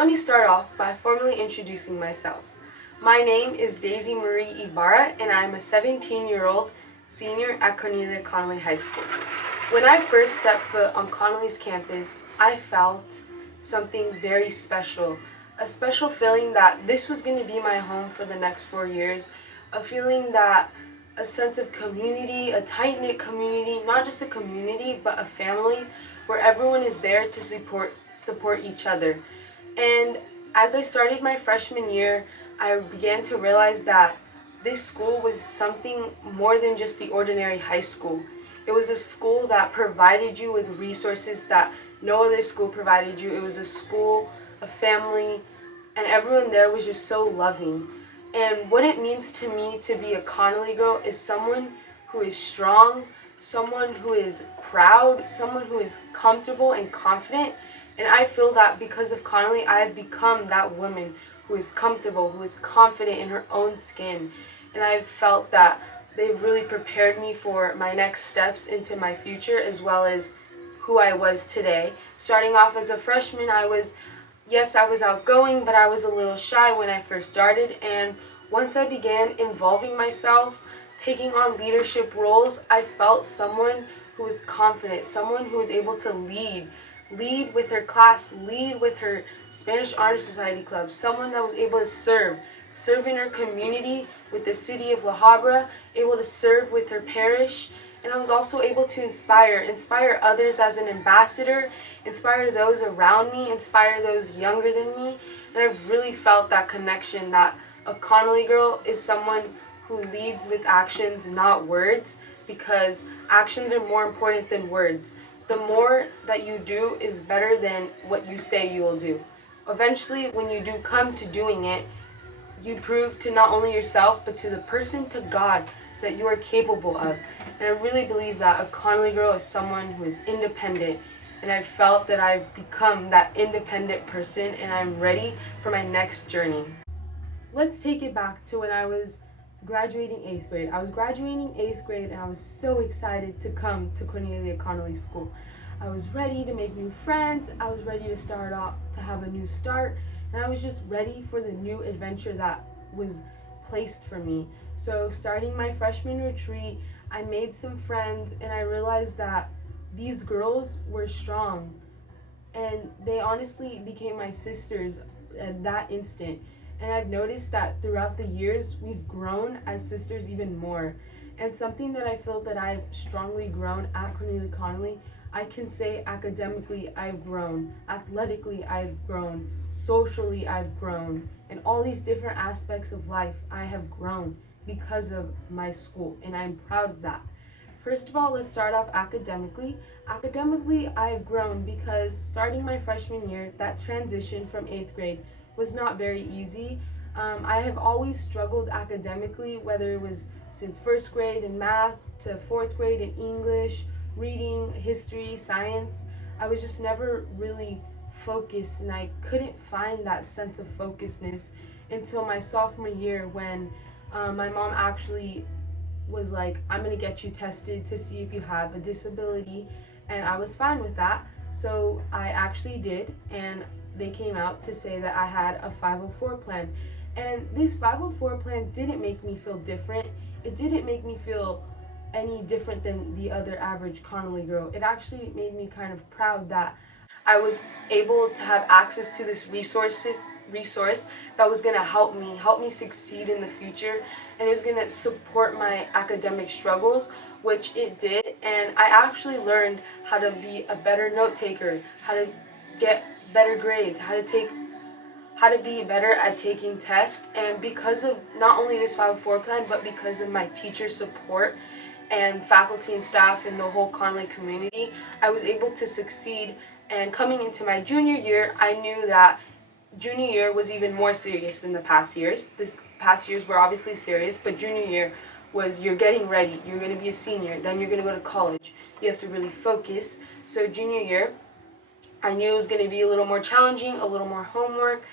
Let me start off by formally introducing myself. My name is Daisy Marie Ibarra, and I'm a 17-year-old senior at Cornelia Connolly High School. When I first stepped foot on Connolly's campus, I felt something very special. A special feeling that this was going to be my home for the next 4 years. A feeling that a sense of community, a tight-knit community, not just a community, but a family where everyone is there to support each other. And as I started my freshman year, I began to realize that this school was something more than just the ordinary high school. It was a school that provided you with resources that no other school provided you. It was a school, a family, and everyone there was just so loving. And what it means to me to be a Connolly girl is someone who is strong, someone who is proud, someone who is comfortable and confident. And I feel that because of Connolly, I have become that woman who is comfortable, who is confident in her own skin. And I've felt that they've really prepared me for my next steps into my future, as well as who I was today. Starting off as a freshman, I was outgoing, but I was a little shy when I first started. And once I began involving myself, taking on leadership roles, I felt someone who was confident, someone who was able to lead with her class, lead with her Spanish Honor Society club, someone that was able to serve in her community with the city of La Habra, able to serve with her parish, and I was also able to inspire others as an ambassador, inspire those around me, inspire those younger than me, and I've really felt that connection that a Connolly girl is someone who leads with actions, not words, because actions are more important than words. The more that you do is better than what you say you will do. Eventually, when you do come to doing it, you prove to not only yourself, but to the person, to God, that you are capable of. And I really believe that a Connolly girl is someone who is independent. And I've felt that I've become that independent person, and I'm ready for my next journey. Let's take it back to when I was graduating 8th grade. I was graduating 8th grade, and I was so excited to come to Cornelia Connolly School. I was ready to make new friends. I was ready to start off, to have a new start, and I was just ready for the new adventure that was placed for me. So starting my freshman retreat, I made some friends, and I realized that these girls were strong, and they honestly became my sisters at that instant. And I've noticed that throughout the years, we've grown as sisters even more. And something that I feel that I've strongly grown at Cornelia Connolly, I can say academically I've grown, athletically I've grown, socially I've grown, and all these different aspects of life I have grown because of my school, and I'm proud of that. First of all, let's start off academically. Academically, I've grown because starting my freshman year, that transition from 8th grade was not very easy. I have always struggled academically, whether it was since 1st grade in math to 4th grade in English, reading, history, science. I was just never really focused, and I couldn't find that sense of focusedness until my sophomore year when my mom actually was like, I'm gonna get you tested to see if you have a disability, and I was fine with that. So I actually did, and they came out to say that I had a 504 plan. And this 504 plan didn't make me feel different. It didn't make me feel any different than the other average Connolly girl. It actually made me kind of proud that I was able to have access to this resource that was going to help me succeed in the future, and it was going to support my academic struggles, which it did. And I actually learned how to be a better note taker, how to get better grades, how to be better at taking tests. And because of not only this 504 plan, but because of my teacher support and faculty and staff and the whole Connolly community, I was able to succeed. And coming into my junior year, I knew that junior year was even more serious than the past years. This past years were obviously serious, but junior year was you're getting ready, you're going to be a senior, then you're going to go to college. You have to really focus. So junior year, I knew it was going to be a little more challenging, a little more homework,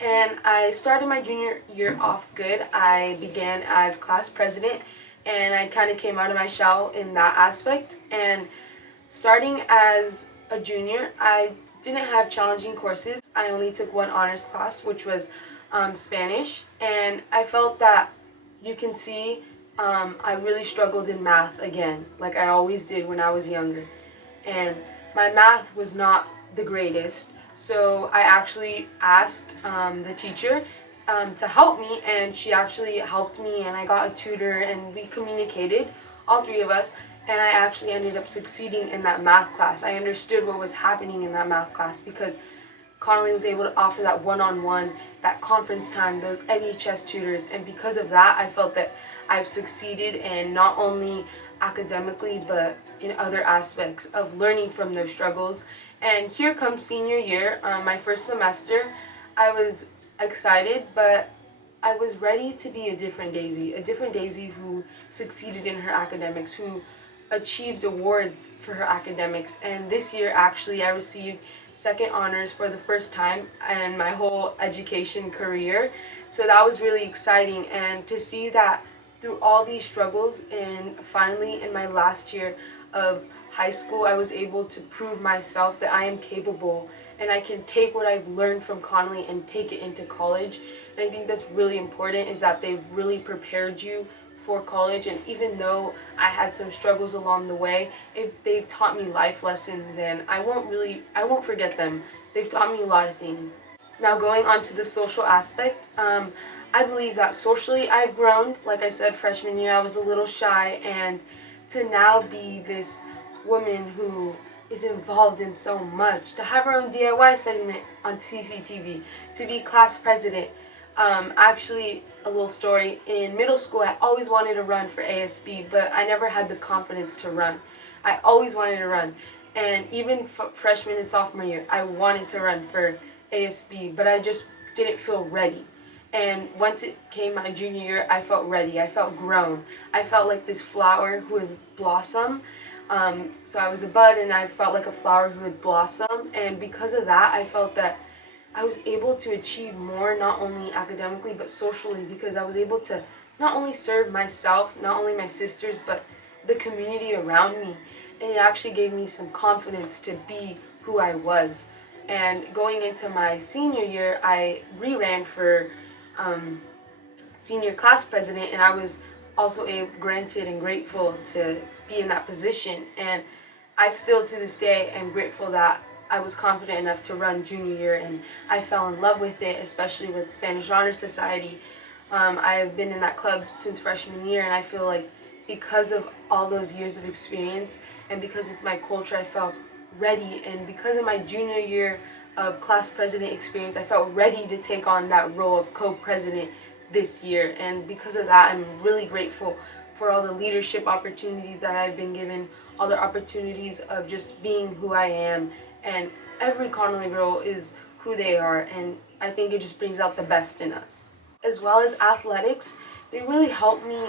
and I started my junior year off good. I began as class president, and I kind of came out of my shell in that aspect. And starting as a junior, I didn't have challenging courses. I only took one honors class, which was Spanish, and I felt that you can see I really struggled in math again, like I always did when I was younger. And my math was not the greatest, so I actually asked the teacher to help me, and she actually helped me, and I got a tutor, and we communicated, all three of us, and I actually ended up succeeding in that math class. I understood what was happening in that math class because Connolly was able to offer that one-on-one, that conference time, those NHS tutors, and because of that, I felt that I've succeeded in not only academically, but in other aspects of learning from those struggles. And here comes senior year, my first semester. I was excited, but I was ready to be a different Daisy who succeeded in her academics, who achieved awards for her academics. And this year, actually, I received second honors for the first time in my whole education career. So that was really exciting. And to see that through all these struggles, and finally in my last year of high school, I was able to prove myself that I am capable and I can take what I've learned from Connolly and take it into college. And I think that's really important, is that they've really prepared you for college. And even though I had some struggles along the way, they've taught me life lessons, and I won't forget them. They've taught me a lot of things. Now, going on to the social aspect, I believe that socially I've grown. Like I said, freshman year I was a little shy, and to now be this woman who is involved in so much, to have her own DIY segment on CCTV, to be class president. Actually, a little story, in middle school I always wanted to run for ASB, but I never had the confidence to run. I always wanted to run, and even freshman and sophomore year I wanted to run for ASB, but I just didn't feel ready. And once it came my junior year, I felt ready. I felt grown. I felt like this flower who would blossom. So I was a bud, and I felt like a flower who would blossom. And because of that, I felt that I was able to achieve more, not only academically, but socially, because I was able to not only serve myself, not only my sisters, but the community around me. And it actually gave me some confidence to be who I was. And going into my senior year, I re-ran for senior class president, and I was also granted and grateful to be in that position. And I still to this day am grateful that I was confident enough to run junior year, and I fell in love with it, especially with Spanish Honor Society. I have been in that club since freshman year, and I feel like because of all those years of experience and because it's my culture, I felt ready. And because of my junior year of class president experience, I felt ready to take on that role of co-president this year. And because of that, I'm really grateful for all the leadership opportunities that I've been given, all the opportunities of just being who I am. And every Connolly girl is who they are, and I think it just brings out the best in us. As well as athletics, they really help me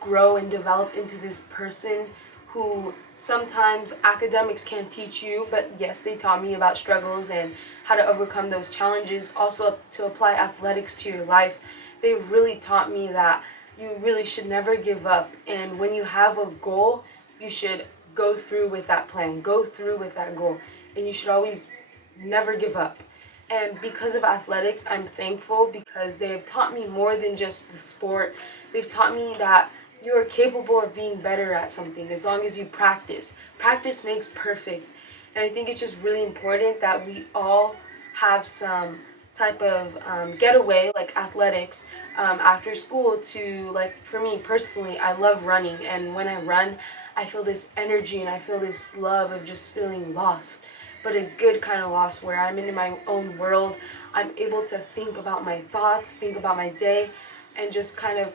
grow and develop into this person who sometimes academics can't teach you, but yes, they taught me about struggles and how to overcome those challenges. Also, to apply athletics to your life, they've really taught me that you really should never give up, and when you have a goal, you should go through with that plan, go through with that goal, and you should always never give up. And because of athletics, I'm thankful because they have taught me more than just the sport. They've taught me that you are capable of being better at something as long as you practice. Practice makes perfect. And I think it's just really important that we all have some type of getaway, like athletics, after school to, like, for me personally, I love running. And when I run, I feel this energy and I feel this love of just feeling lost, but a good kind of lost where I'm in my own world. I'm able to think about my thoughts, think about my day, and just kind of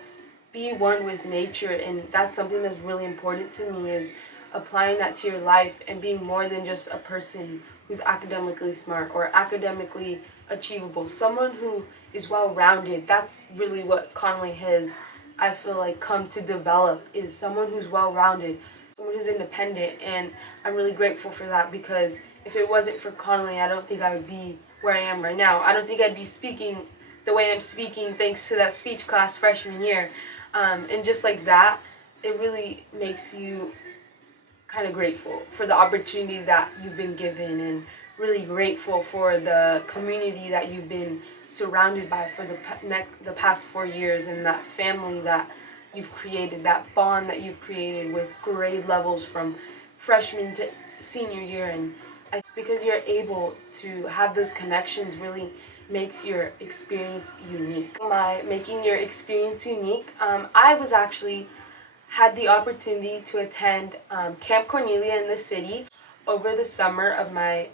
be one with nature. And that's something that's really important to me, is applying that to your life and being more than just a person who's academically smart or academically achievable. Someone who is well-rounded. That's really what Connolly has, I feel like, come to develop, is someone who's well-rounded, someone who's independent. And I'm really grateful for that, because if it wasn't for Connolly, I don't think I would be where I am right now. I don't think I'd be speaking the way I'm speaking thanks to that speech class freshman year. And just like that, it really makes you kind of grateful for the opportunity that you've been given, and really grateful for the community that you've been surrounded by for the past 4 years, and that family that you've created, that bond that you've created with grade levels from freshman to senior year. And because you're able to have those connections really makes your experience unique. My making your experience unique, I was actually had the opportunity to attend Camp Cornelia in the city over the summer of my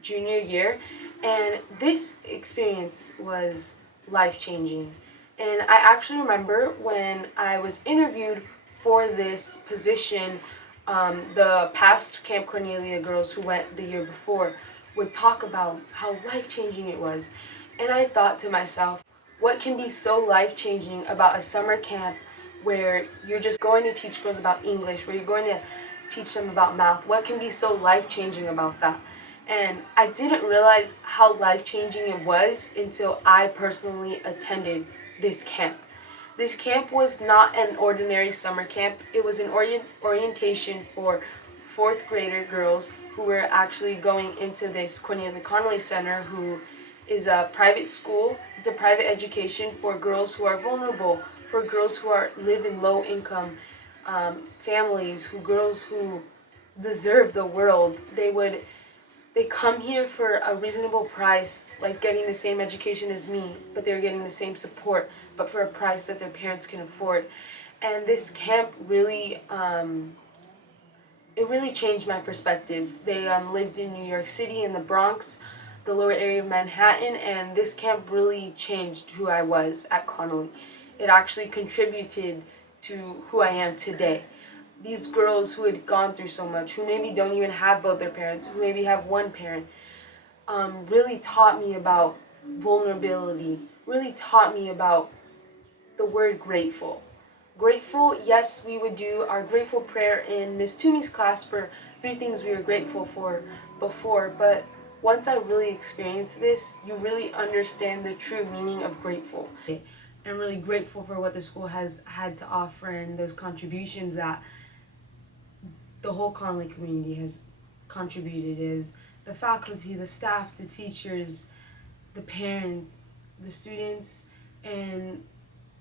junior year, and this experience was life changing. And I actually remember when I was interviewed for this position, the past Camp Cornelia girls who went the year before would talk about how life changing it was. And I thought to myself, what can be so life changing about a summer camp where you're just going to teach girls about English, where you're going to teach them about math? What can be so life changing about that? And I didn't realize how life changing it was until I personally attended this camp. This camp was not an ordinary summer camp. It was an orientation for fourth grader girls who were actually going into this Cornelia Connolly Center, who is a private school. It's a private education for girls who are vulnerable, for girls who live in low income families, girls who deserve the world. They come here for a reasonable price, like getting the same education as me, but they're getting the same support, but for a price that their parents can afford. And this camp really, it really changed my perspective. They lived in New York City, in the Bronx, the lower area of Manhattan, and this camp really changed who I was at Connolly. It actually contributed to who I am today. These girls who had gone through so much, who maybe don't even have both their parents, who maybe have one parent, really taught me about vulnerability, really taught me about the word grateful. Grateful, yes, we would do our grateful prayer in Miss Toomey's class for 3 things we were grateful for before, but once I really experienced this, you really understand the true meaning of grateful. I'm really grateful for what the school has had to offer and those contributions that the whole Connolly community has contributed, is the faculty, the staff, the teachers, the parents, the students, and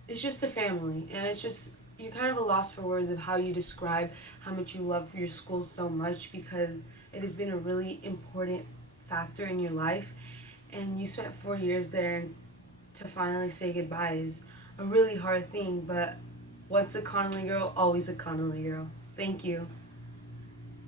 it's just a family. And it's just, you're kind of a loss for words of how you describe how much you love your school so much, because it has been a really important factor in your life, and you spent 4 years there, and to finally say goodbye is a really hard thing, but once a Connolly girl, always a Connolly girl. Thank you.